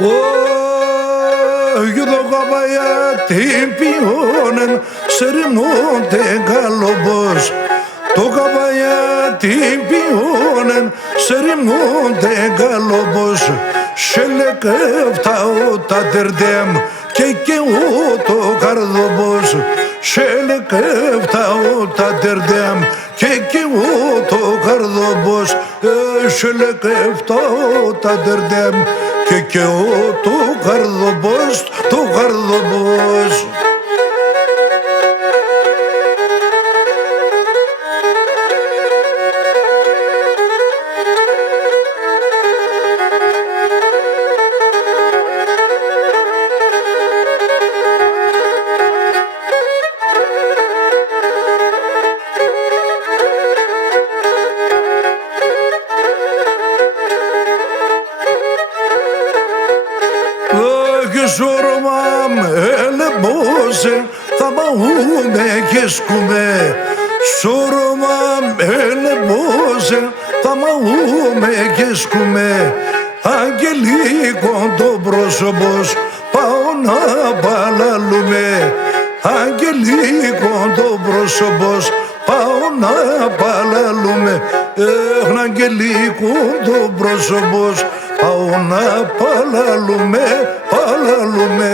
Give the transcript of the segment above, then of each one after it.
Io do kabaya timpionen serimonte galobos. Το καβαγιάτι πιόνεν σεριμούνται γαλόμπος σελεκεύταω τα τερδέμ και το καρδόμπος σελεκεύταω τα τερδέμ και το καρδόμπος σελεκεύταω τα τερδέμ και το καρδόμπος το καρδόμπος. Sormam ele boze tamaume keskume Sormam ele boze tamaume keskume Αγγελικό το πρόσωπος πάω να παλαλούμε Αγγελικό το πρόσωπος πάω να παλαλούμε Αγγελικό το πρόσωπος πάω να παλαλούμε παλαλούμε.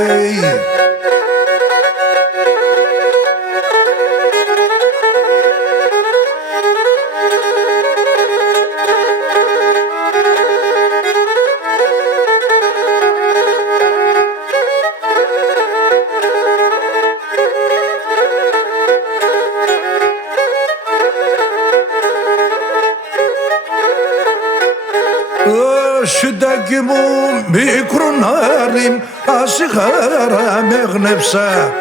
Συντάκι μου μικρονάρι, ασυγάρα με γνέψα.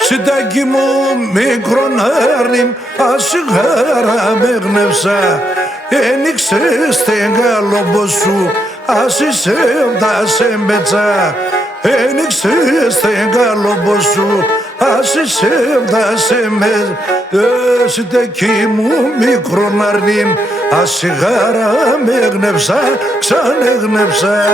Συντάκι μου μικρονάρι, ασυγάρα με γνέψα. Ένιξες την γαλόμπο σου, ασυσέβδα σε μπετσα. Ένιξες την γαλόμπο σου, ασυσέβδα σε μπετσα. Συντάκι μου μικρονάρι, ασυγάρα με γνέψα, ξανεγνέψα.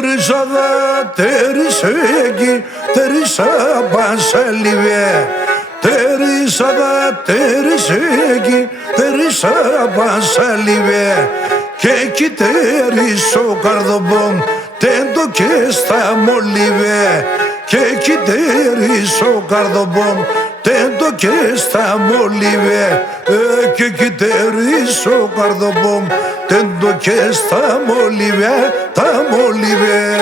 Τερισάδα, τερισέγγι, τερίσα πασαλιβέ. Τερισάδα, τερισέγγι, τερίσα πασαλιβέ. Και εκεί τερίσο καρδομπόμ, τέντο και στα μολυβέ. Και εκεί τερίσο καρδομπόμ, τέντο και στα μολυβέ. Και εκεί τερίσο καρδομπόμ, τέντο και στα μολυβέ, τα μολυβέ.